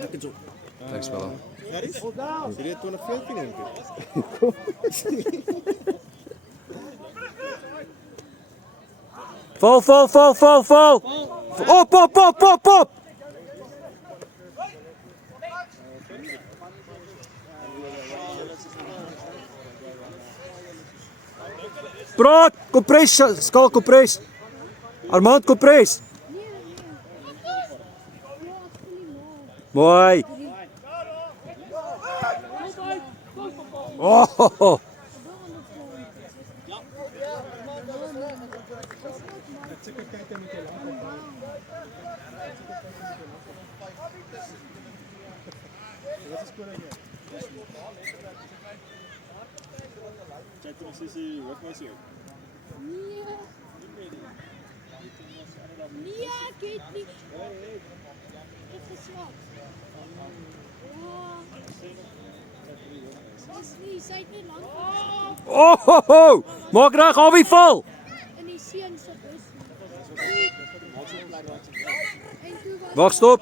Lekker job. Thanks, fella. Garis? Zie je 2014 denk ik? Vol. Op. Praat, kompres, skaal kompres. Armand kompres. Mooi. Oh. Nee, geht nicht. Das ist zwak. Ja. Is nie, sy het nie lank. Oh. Maak reg, Awie val. In die seun se bus. Wag, stop.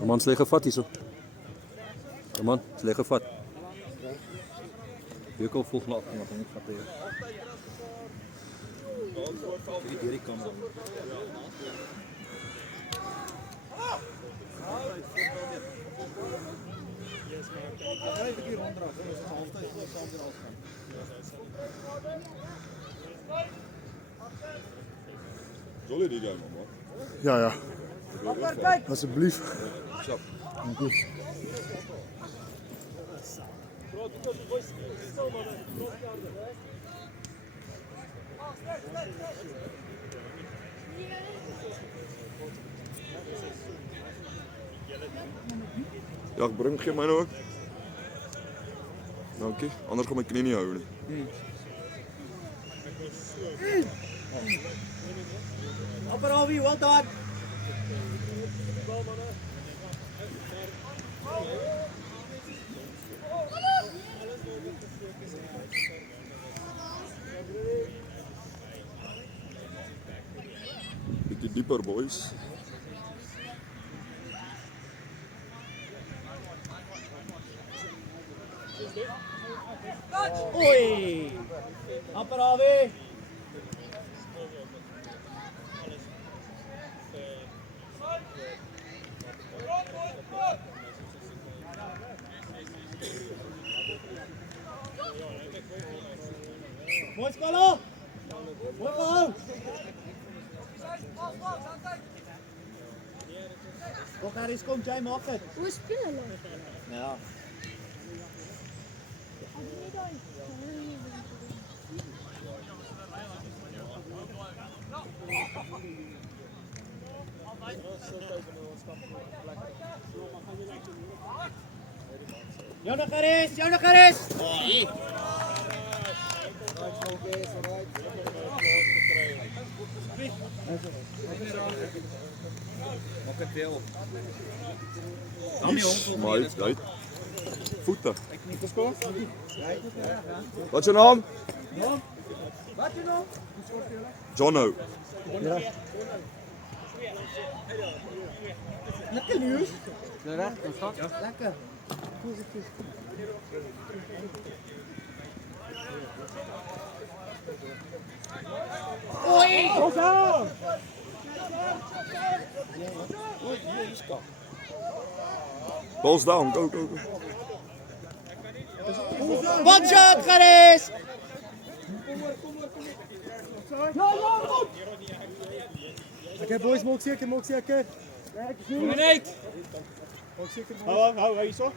Armand sê gevat hierso. Armand sê gevat. Jy kom volg laat want hy moet vat hier. Hierdie kamera. Zullen die daar, man? Ja. Alsjeblieft. Dank u. Ja, ik breng geen mij ook. Dank je. Anders ga ik mijn knie niet houden. Upper Awie, well done. Beetje dieper, boys. Oei. Upper Awie. Mooi spelen! Mooi gewoon! Kom Garis, kom, jij mag het! Hoe speel hulle? Ja. Jonah Garis! Maak het wel. Smile, right? Voeten. Wat is je naam? Wat je nou? Jono. Ja. Lekker nieuws. Reg, ons gaan. Ja. Lekker. Positief. Oei! Kom aan! Balls down, go. One shot, Garis! Oké, boys, maak zeker. Kom in uit! Hou, hier zo.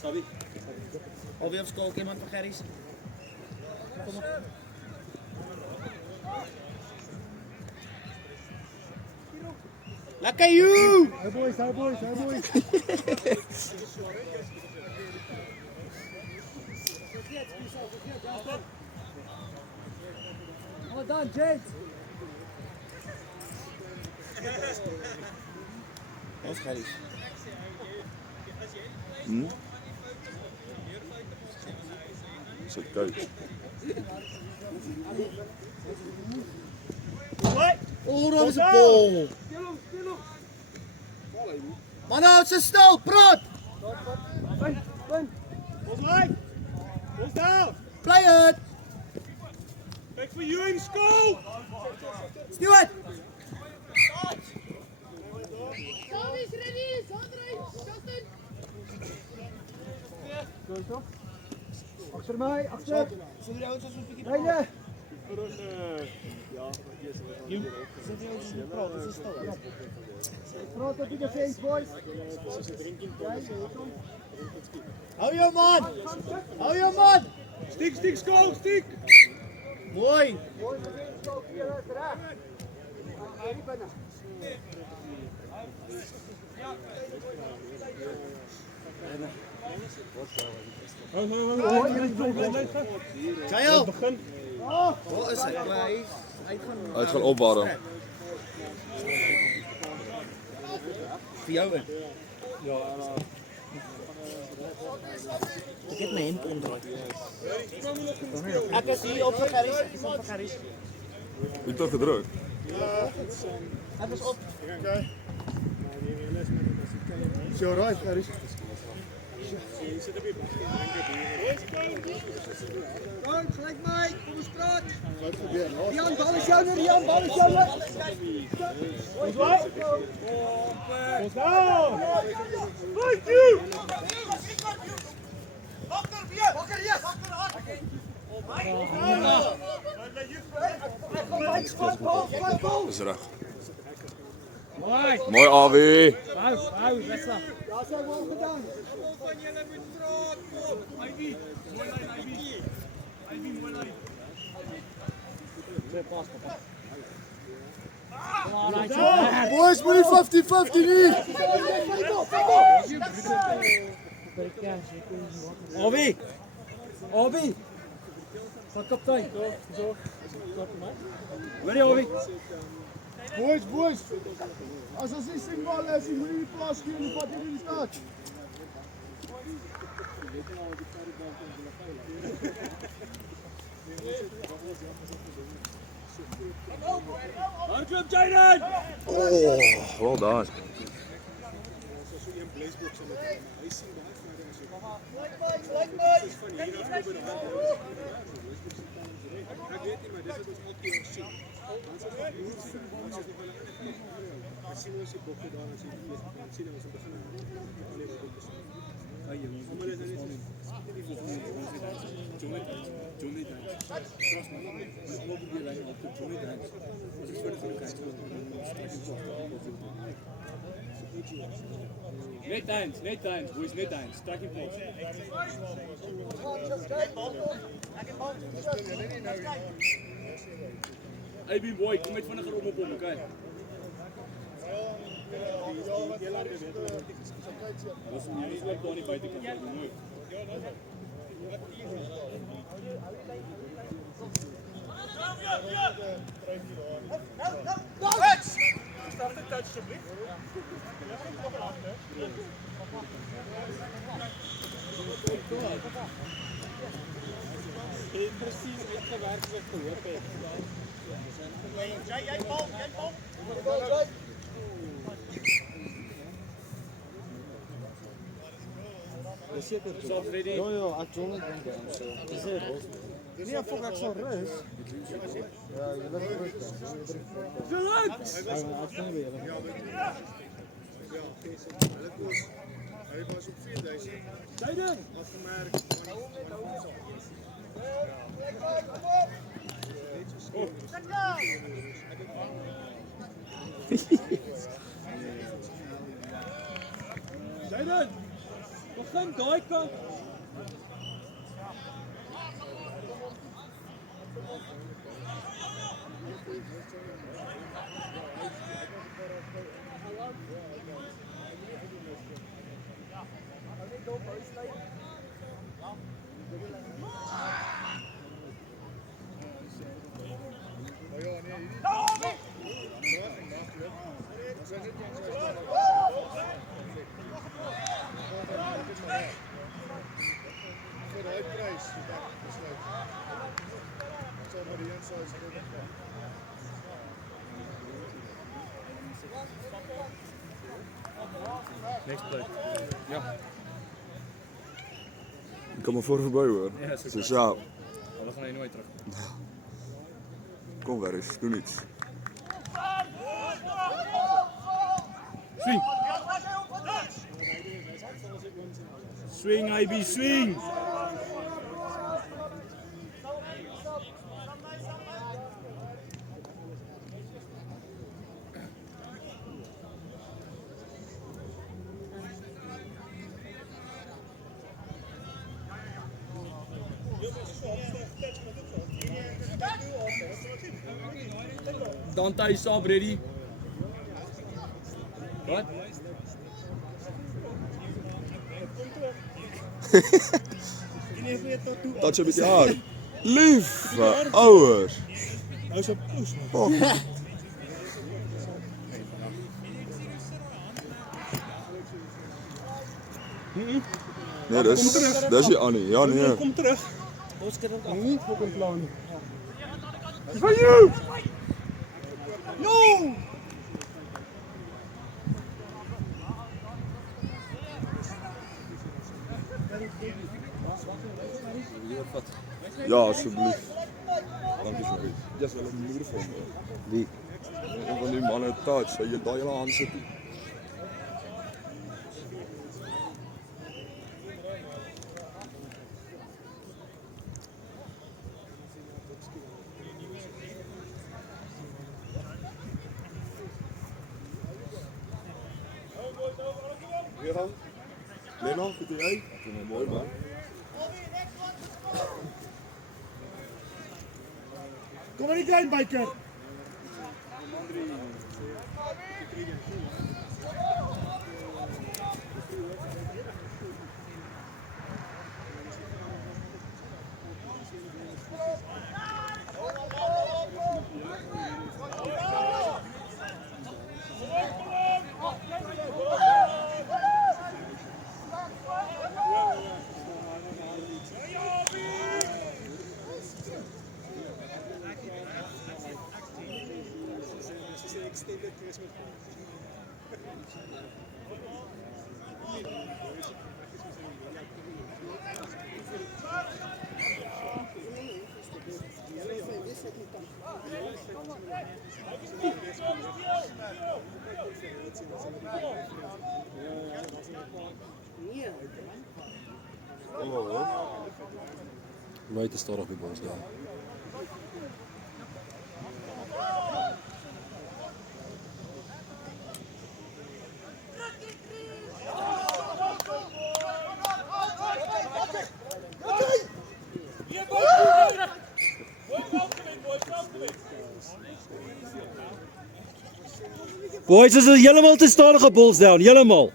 Sabi. Alweer op school, iemand van Gerries. Kom op. Lekker you! Hey boys. Well done, Jade. Dat is Gerries. Sy coach. Oh, dat is een bal. Man, houd ze stil, praat. Ons line. Ons down. Play het. Back for you in school. Stuart. Tom is ready. Sandra, Justin. Achter mij, achter. Zullen we ons een beetje Rijden. Praat op de face, boys. Hou je man. Hou je man. Stiek, stiek, school, stiek. Mooi. Jael. Wat is het? Hy gaan opwarm. Voor jou in. Ik heb mijn hemd omdraaid. Ik is hier op Gerries. Ik is op Gerries. Wie het toch gedrukt? Het is op. Is jou right, Gary? Gelijk mij, kom eens praat. Jan, bal is jouw, Jan, bal is jouw. Ons down. Thank you. Dis reg. Mooi Awie. Ja, zijn we al gedaan. Boys, moet niet 50-50 niet. Obi. Obi. Van kapitein. Ready, Obi? Boys. Als ons die singel is, die moet je niet plaats geven, wat je niet staat. Hardloop, Jaden! Oh, well done. Net times, boys, net times. Striking points. AB boy, kom met vinniger om op hom, okay? Was nie loop daar nie buitekant, mooi. Start de touch alsjeblieft. Precies uitgewerkt wat gehoord het. Jij bal. Zeker. Ready? Ja, ek doen dit. Dis reg. Nee, ek voel ek so rus. Ja, jy wil rus. Hy was op 4000. Duiden. Afgemerk. Duiden. Begin daai kant. Next play. Ik kan me voorbij hoor. Ja, is ook Dus ja, Maar dan gaan wij nooit terug. kom weer eens, doe niets. Swing! Swing, IB, swing! Dante, stop, ready? What? Dat je met je haar. Lieve ouwe. Hij is op poes. Nee, dat is je Annie. Ja, nee. Kom terug. Oscar ook af. Niet voor een plan. Ja, alsjeblieft. Dank je zo. Dat is wel een moeder van me. Wie? Een van die mannen thuis, dat je daar je aan zit. Ja, Lena, goed jij? Ik vind het mooi man. Kom maar niet klein, biker. Right te stadig bij Bols daar. Boys, this is helemaal te stadige balls down, helemaal.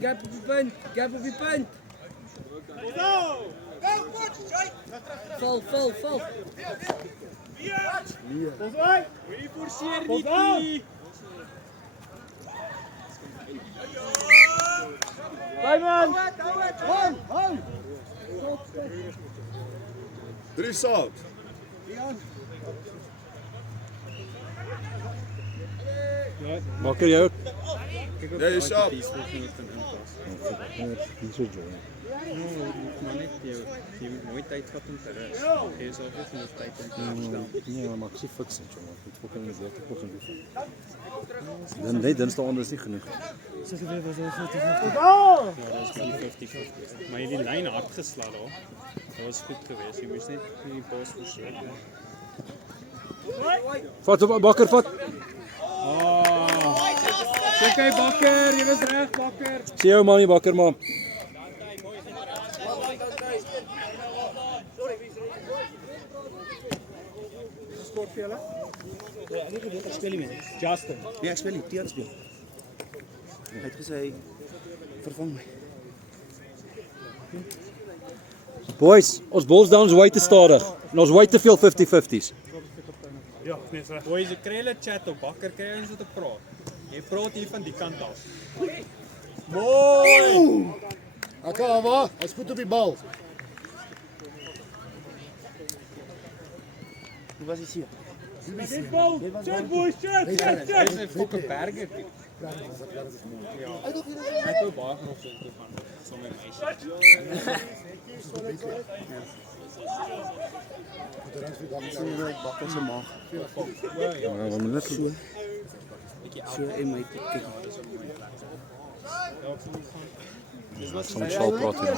Gap op je punt, gap op je punt. Val. Je forceert niet! Hou! 3 zout. Makker jy ook? Ja, je zout. Hier so joy. Maar net jy moet mooi tyd vat om te rus. Jy is altyd genoeg tyd om te herstel. Nee, maar ek sê fiks net jongen. Ek moet fucking weer te volgens doen. Dan nee, dan staan anders nie genoeg. Ja, dat is nie 50-50. Maar jy het die lyn hard geslaan daar. Dat was goed geweest. Jy moes net nie die paas versoek nie. Vat op Bakker, vat. Oké, Bakker, je was recht, Bakker. Sien jou man nie Bakker maar. Ja, ek weet ek speel nie meer. Justin. Nee, ek speel nie, Tiaan speel. Hy het gesê vervang my. Boys, ons balls down is way te stadig. En ons way te veel 50-50s. Ja, nee, is reg. Boys, jy kry hulle chat op Bakker, kry ons wat te praat. Jy praat hier van die kant af. Mooi! Akka, Ava, hij is goed op die bal. Hoe was die hier? Dit bal, check boys, check. Dis fucking berge. Ek wou baie nog so toe gaan saam met meisie. Bakken se maag. Maar wat moet net so? So en my kyk. Soms sal praat hier.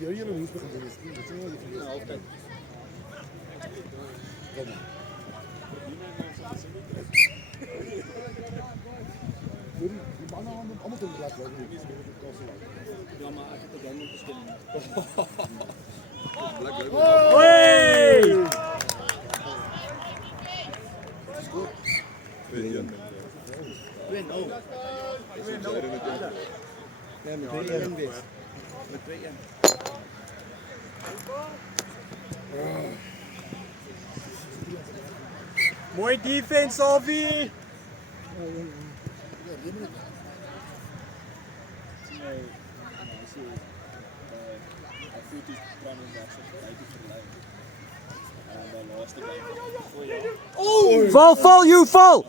Jullie moest beginnen. Dat is wel altijd. Die mannen allemaal te laat worden. Ja, maar ek het 'n game gespeel. Hey! Mooi defense, Alfie. Val, you val.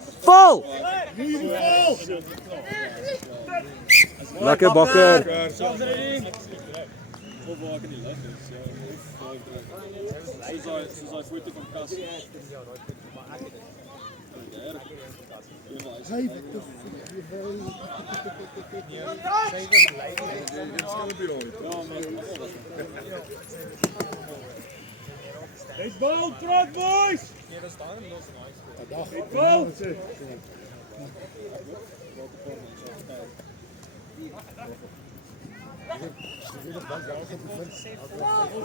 Lekker Bakker. Soms waar ek in die lug is. Soos daai foto van Kas. Hey, bal, trot boys! Nee, daar staan en los nice. Hey, bal!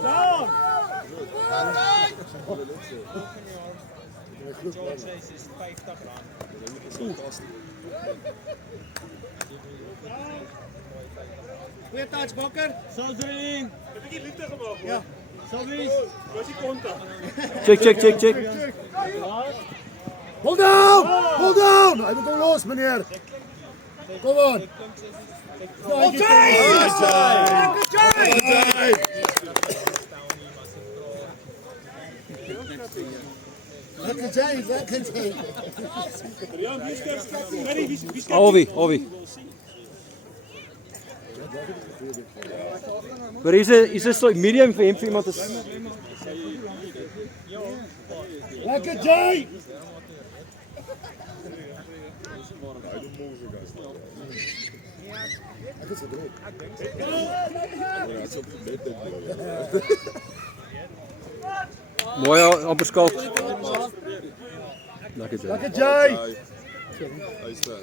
Down! Goeie touch Bakker. Soldering. Heb ik die liefde gemaakt? Ja. Salvies. Was die contact? Check. Hold down! Hold down! Hij moet hem los, meneer. Kom on. Alwie. Maar is dit so medium vir hom vir iemand is Lekker Jay! Ek is gedroog. mooi amper skalk. Lekker Jay. Lekker Jay! Hy is daar.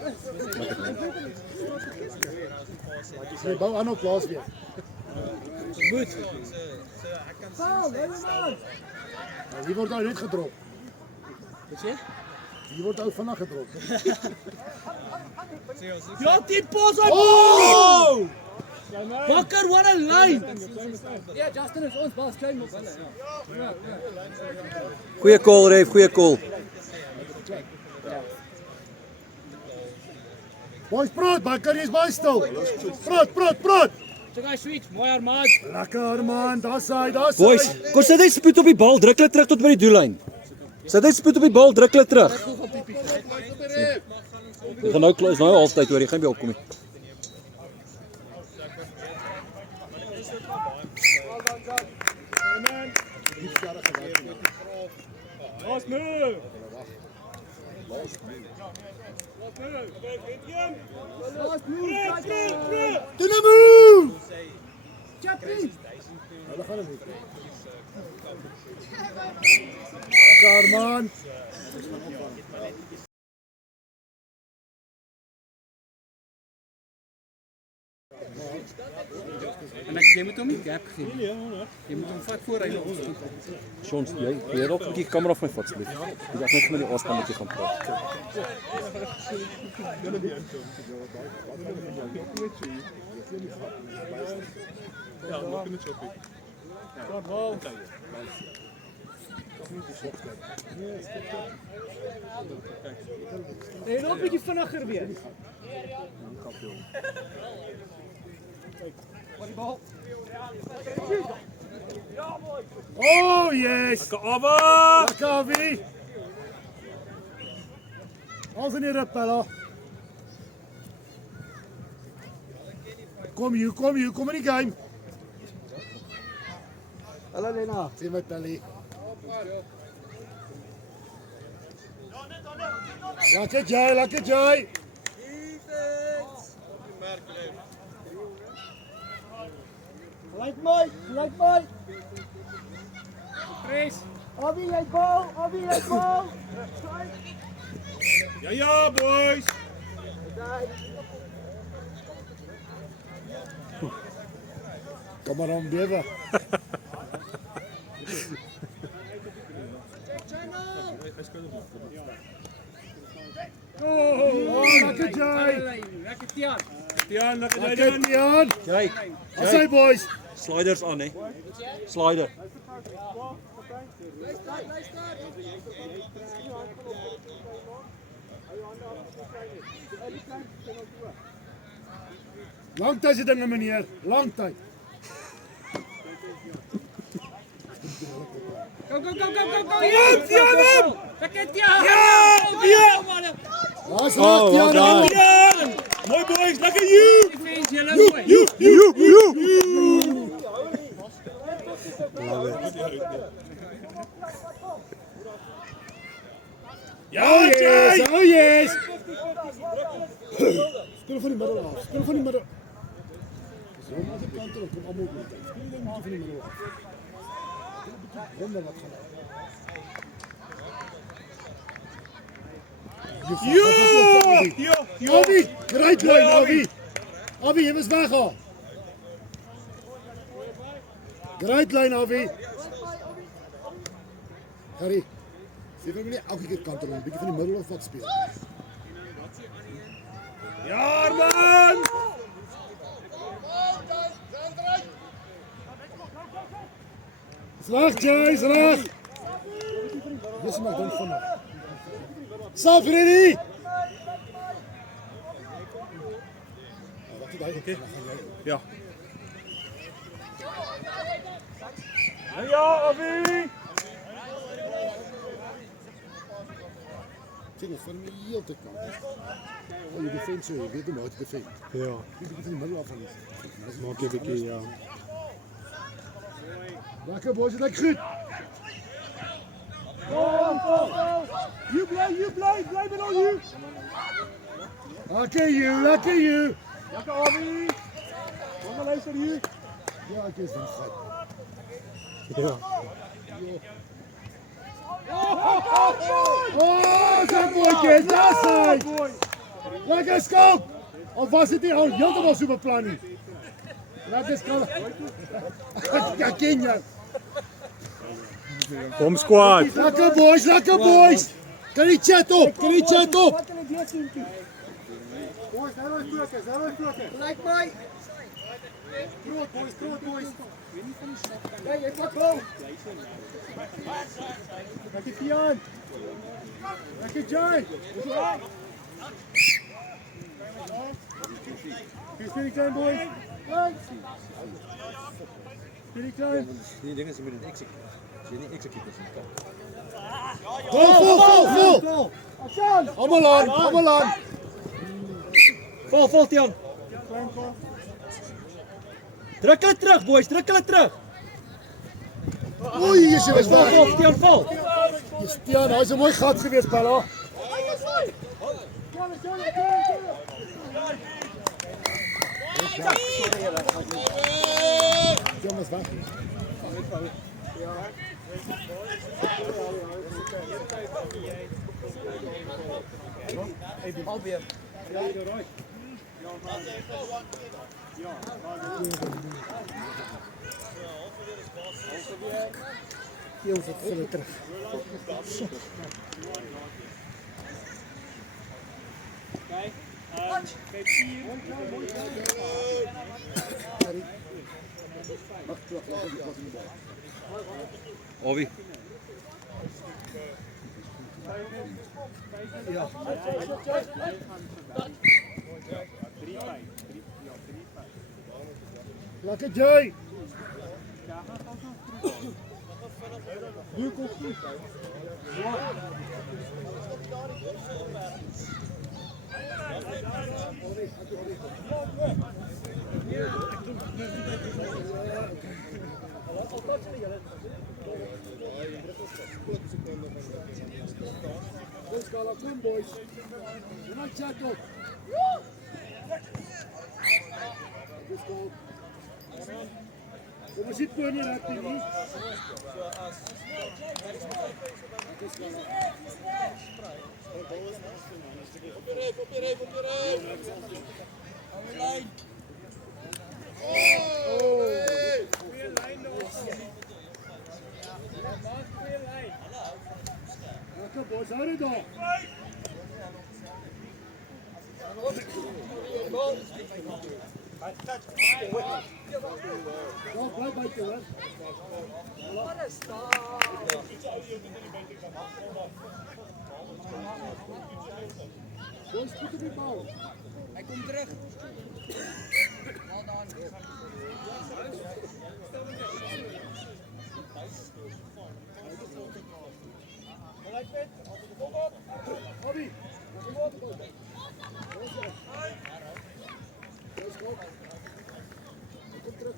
Hy bou aan op plaas weer. Goed. Hier word nou net gedrop. Wat sê? Hier word ou vinnig gedrop. Ja, die pos op. Oh! Bakker, what a line. Ja, Justin is ons baas klein mos hulle. Ja. Goeie call Ref, goeie call. Boys, praat, Bakker, jy's baie stil. Praat. Check hy switch, mooi Armand. Lekker man, daar's hy. Boys, kom sit hy spoed op die bal, druk hulle terug tot by die doellyn. Sit hy spoed op die bal, druk hulle terug. Jy gaan nou klaar, is nou halftyd hoor, jy gaan nie by opkom nie. Last move. Last move. Do the move. Chappie. Hulle gaan hom nie. Lekker man. En jy moet hom nie gap gee nie. Jy moet hom vat voor hy na ons toe kom. Sjons, jy dalk 'n bietjie kamera van my vat asseblief. Ek net met die oorspan met jou gaan praat. Ja, maak net choppie. En nog 'n bietjie vinniger wees. Wat die bal. Oh, yes! Lekker Awe! Lekker, Avi! Als in die rip, Pella. Kom in die game. Hallo Lena. Sien my Pelly. Lekker Jay. Gelyk my. Chris. Abi, jy bal. Ja, boys! Kom maar aan, bewe. Oh, lekker Jay. Lekker Tiaan. Tiaan, lekker Lekker Tiaan! Tiaan. Jay, Asai boys. sliders aan hè. Slider. Lang tyd se dinge meneer, lang tyd. Go. Tiaan! Lekker Tiaan. Ja! Daar's Oh, reg well done. Tiaan! Mooi boys, lekker you! Defense, julle mooi. Ja, Oh Jay! yes, oh yes. Speel van die middel af. Speel van die middel. Dis hom aan die kant toe, kom almal goed. Speel net van die middel af. Wonder wat gaan. Ja! Avi, great line, Avi. Avi, jy was weg al. Great line, Avi. Harry, sê vir my nie elke keer kant toe, 'n bietjie van die middel af wat speel. Ja, man! Slag, Jay, slag. Dis maar dan vanaf. Stop, ready. Wat het hy gekry? Ja. Ja, Avi! Sien, van my heel te kant. Oh, die defensie, jy weet hoe om te defend. Ja, Jy bietjie van die middel af van. maak jy 'n bietjie ja. Lekker boys, dit lyk goed. You play met al you. Lekker you. Lekker Abi. Kom maar luister you. Ja, ek is dan gat. Ja. Oh, dat boytjie, daar sy. Lekker skop. Of was dit nie al heeltemal so beplan nie? Lekker skop. Ja, ken jy. Kom squad. Lekker boys. Kan jy chat op? Boys, daar is fokus. Gelyk my. Groot boys. Ja, jy pak bal. Lekker Tiaan. Lekker Jay. Speel klein boys. Speel klein. Die ding is jy moet dit execute. As jy nie execute is dit kap. Vol. Almal aan. Val Tiaan. Druk hulle terug boys, Oei, jy was weg. Val Tiaan val. Tiaan, daai is 'n mooi gat gewees, Bella. Tiaan was weg. Alweer. Jy het hulle terug. Avi. Lekker Jay. Nu komt ie. Let's go, come boys. You're not checked up. Let's go. Kom eens zitten we niet uit die niet. Lekker boys, hou het op. Go, blijf bij je, hè. Boys, goed op die bal. Hij komt terug. Wel dan. Bobby, kom op. Boys, go. Kom terug.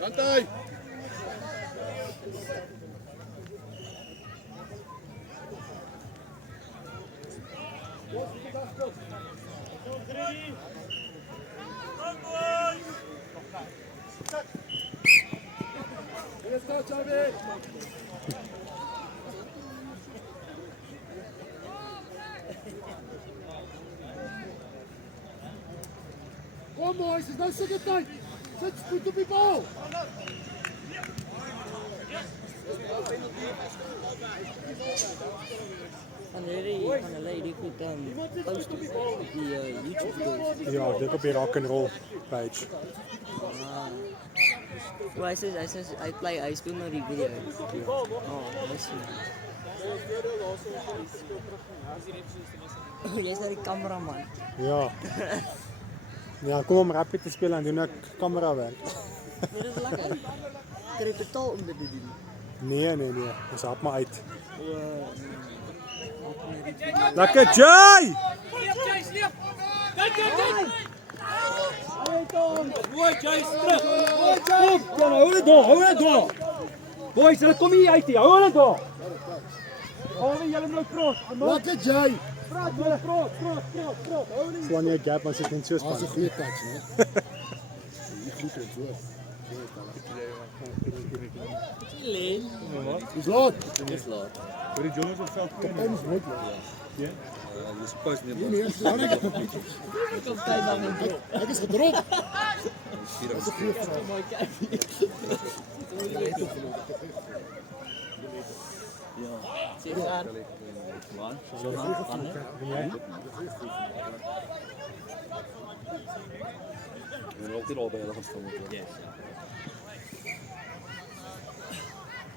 Kantij! Let's go, Xavi. Kom boys, is nou sulke tyd. Sit spoed op die bal. Van hulle hierdie goed post op die YouTube video's. Ja, dit op die rock and roll page. Maar hy speel nou die video. Nice. Jy's nou die kameraman. Ja. Ja, kom om rapid te speel en doen ek kamerawerk. Dit is lekker. Kry jy betaal om dit te doen? Nee, dis hap maar uit. Lekker Jay! Mooi Jay, terug. Kom, hou dit daar. Boys, hulle kom hier uit hier. Hou hulle daar. Hou julle nou cross. Lekker Jay. Praat julle cross. Hou nie. Slaan jy gap as dit net so As 'n span. goeie touch, né? Jy goed het so. Dis laat. Vir die jongens op veld kom. Ons moet laat. Ja. Dis pas nie. Nee, is nou nie. Ek is gedrop. Dis 'n goeie vraag. En ook die albei hulle gaan staan. Ja.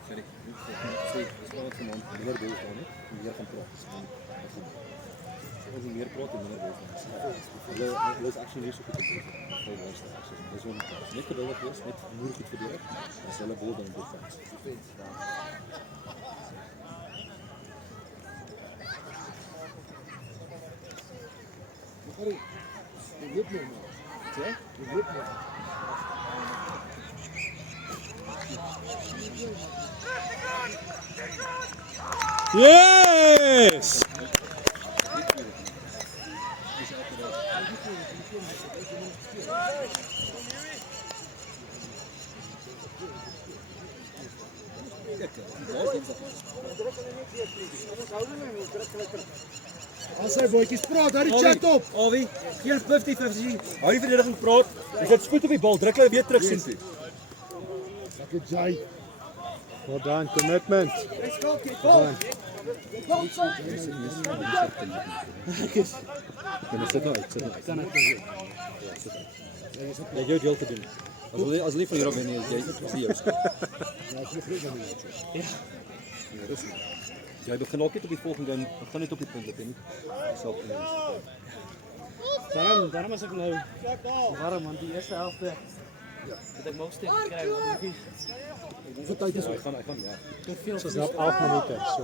Sorry. Dis maar wat van hom. Meer doel staan nie. Meer gaan praat. Ons meer praat en minder doel. Hulle is actually nie so goed op dit. Dis wel net geweldig is, net moeilik goed verdedig. As hulle bal dan dit vat. Jy loop nou maar. Sê? Jy loop nou. Yes! As hy boetjies praat, hou die chat op. Alwie, geen 50-50. Hou die verdediging praat. Jy sit spoed op die bal, druk hulle weer terug sien. Lekker Jay. Well done, commitment. Let's go, kid, go. Sit nou uit. Jy jou deel te doen. As hulle nie van hierop wen nie, is jy jou skuld. Jy begin ook net op die volgende game, begin net op die punt, jy nie. Self in. Daarom is ek nou warm, want die eerste helfte het ek nog steeds gekry. Hoeveel tyd is Hy gaan ja. Te veel. Ons nou 11 minute, so.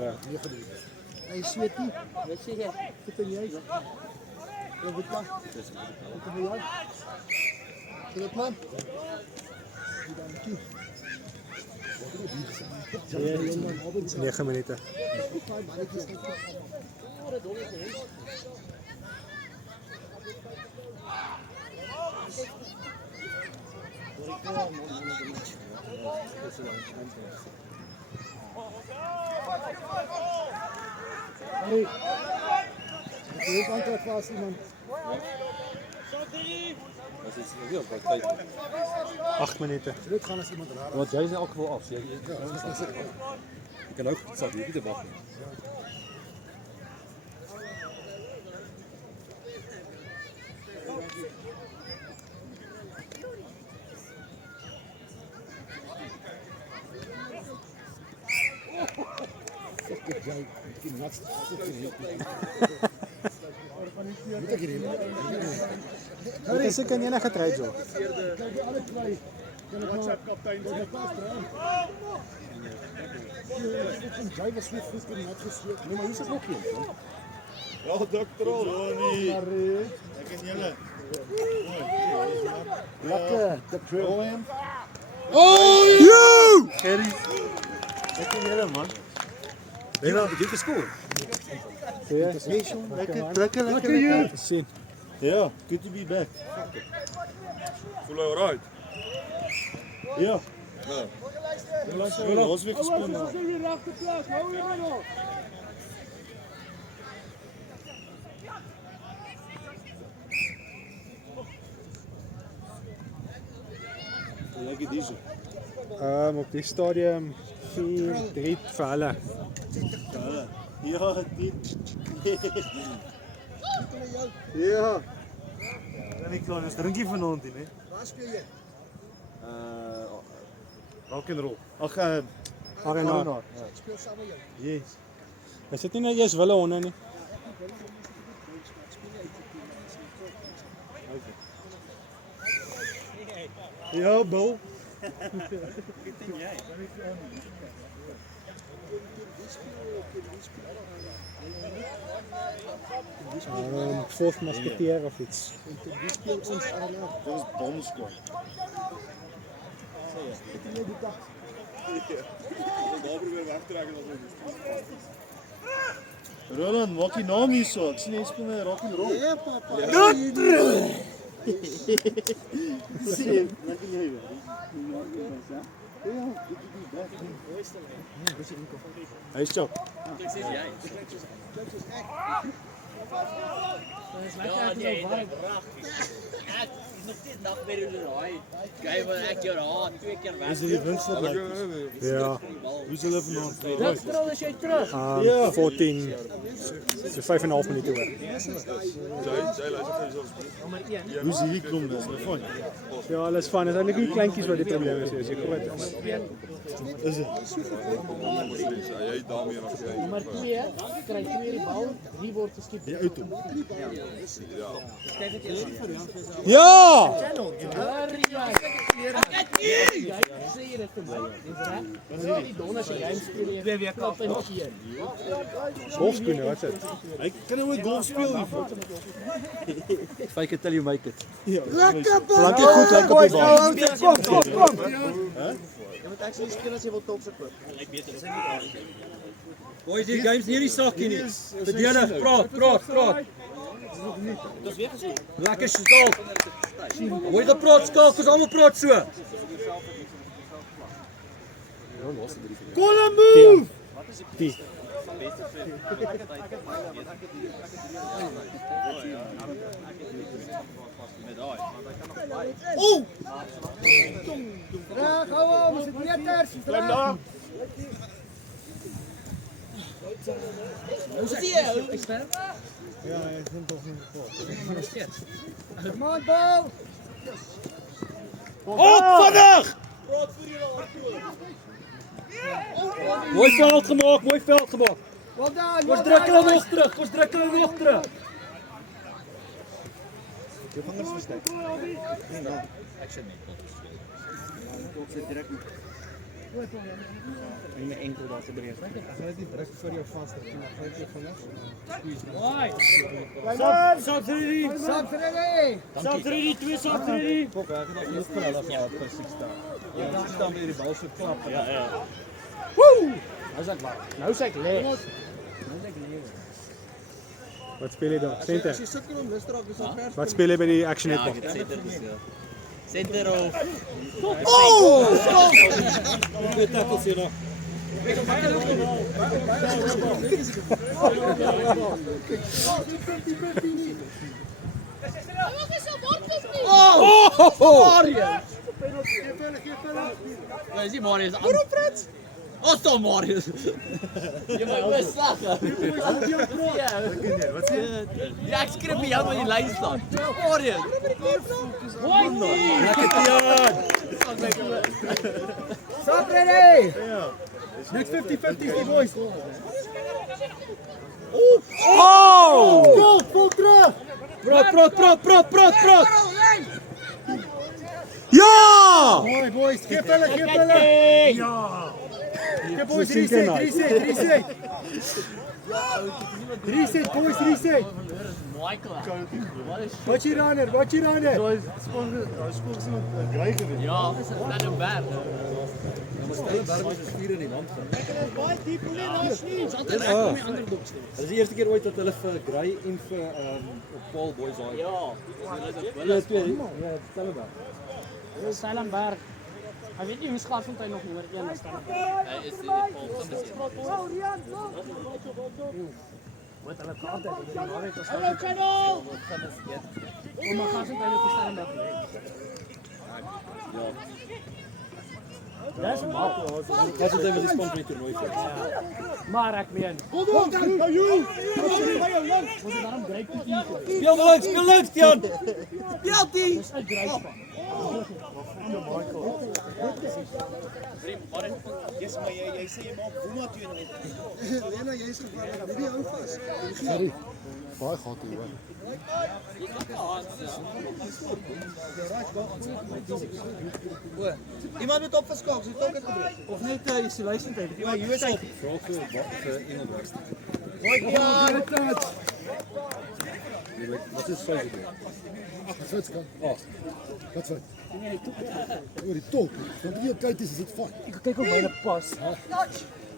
Hy sweet nie. Wat sê jy? Sit in jy. Ja, wat dan? Kom jy aan? Dit man. Dankie. 9 minute. Hey. Ek kan dit vas iemand. Dit is nie op tyd. 8 minute. Dit gaan as iemand raar. Want jy is in elk geval af. Jy kan ook sal jy te wag nie. Dit is seker enige trade so. Jy was net goed in net gesweet. Nee, maar hier is nog een. Ja, dokter Ronnie. Ek en julle. Lekker. Gerry. Ek en julle man. Jy geskoor. Lekker sien. Ja, good to be back. Voel jy alright? Ja. Ja. Ons weer gespeel. die regte plek, hou hier nog. Lyk dit hierso. Op die stadium 4-3 vir hulle. Ja, dit. Ja. Dan ek klaar, is drinkie vanaand nie, né? Waar speel jy? Rock and roll. Ag, Arena. Speel saam met jou. yes. Is dit nie net eers wille honde nie? Ja, Bill. Fourth musketeer of iets. Wie speel ons Arena? Dit is bomskwad. Roland, maak die naam hier so. Ek sien jy speel met rock and roll. Ja, papa. Sien, wat doen jy? Hy is chop. Ja, jy het ek nog steeds dag weer in die raai. Kyk wat ek jou raai 2 keer weg. Is dit die winst wat lyk? Ja. Hoe sal hulle vanaand? Dis terwyl as jy terug. 14. So 5,5 minute oor. Hoe is hierdie klomp dan? Is fyn. Ja, alles van. Dit is eintlik die kleintjies wat die probleem is, as jy groot is. Is dit? Nommer 2 kry 2 die bal, 3 word geskiep. Die auto. Kyk dit eers vir jou. Ja! Jy sê dit te my. Dis reg. Dis die donder se game speel jy 2 weke af in 1. Golfskoene, wat is dit? Hy kan nou 'n golf speel hier. Fake it till you make it. Lekker bal. Plankie goed lyk op die bal. Kom. Jy moet actually speel as jy wil top se koop. Boys, die games nie die sakkie nie. Verdedig, praat. Dis weer geskiep. Lekker skalk. Hoor jy praat skalk, ons almal praat so. Call a move! Terug, hou hom, is dit meters? Blijf daar. Come on, bal! Opvannig! Mooi veld gemaakt, mooi veld gemaakt. Well done, Koos drukken we nog terug, koos drukken we nog terug. Niet meer enkel dat te breed. Sub 3D, Sub 3D! sub 3D, 2 sub 3D. Kok, ek het al genoeg vir hulle gehad vir 6 staan. Ja, 6 staan by die bal so klap. Ja. Nou is ek waar. Nou is ek leeg. Wat speel jy dan? Center. As jy sukkel om lus te raak, dis al vers. Wat speel jy by die Action Ja, Netball? ek het center gespeel. Center of Twee tackles hier nog. is die Marius aan. Waarom Frits? Ons staan Marius. Jy moet my slag. Wat sê jy? Ja, ek skryf vir jou wat die lyn staan. Marius. Lekker Tiaan. Sub 3D! Next 50-50 is die boys. Goal, vol terug. Prot. Ja! Mooi boys, geef hulle. Ja. Geef boys, reset. Reset boys, reset. Michael. Watch hier runner. Hy spoel so 'n grey gewees. Ja, dat 'n berg. Maar stel 'n berg met 'n vuur in die land gaan. Dit is die eerste keer ooit dat hulle vir Grey en vir Paul boys daai. Ja. Hulle speel. Ja, stel 'n berg. Stellenberg. Hy weet nie hoe Skarfontein nog nommer 1 is dan. Hy is die volgende besit. Wat hulle praat dat die naweek was. Hallo channel. Kom maar gaan Skarfontein op Stellenberg. Ja. Dis maar. Wat het hy met die span met toernooi vir? Maar ek meen. Kom op, nou jy. Ons het daarom breek te hier. Speel links, Tiaan. Penalty. Dis 'n dryf van. Yes, maar jy sê jy maak Boema toe nou. Lena, jy is gevaarlik. Hierdie hou vas. Sorry. Baie gat hier hoor. Iemand moet opgeskakel, so tog het gebreek. Of net isolation tyd. Ja, US op. Vra vir Engelbrecht. Wat is sy idee? Wat kan? Wat wat? Oor die top. Want jy kyk is dit fyn. Ek kyk op myne pas.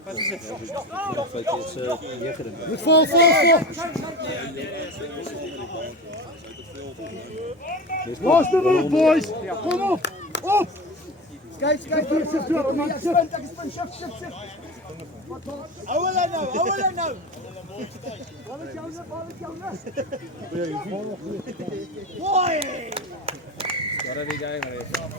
Feit is 9 in. Met vol. Last the move boys. Kom op. Op. Kyk, Shift. ek is punt, shift. Hou hulle nou. Bal is joune. Daar het jy gaan.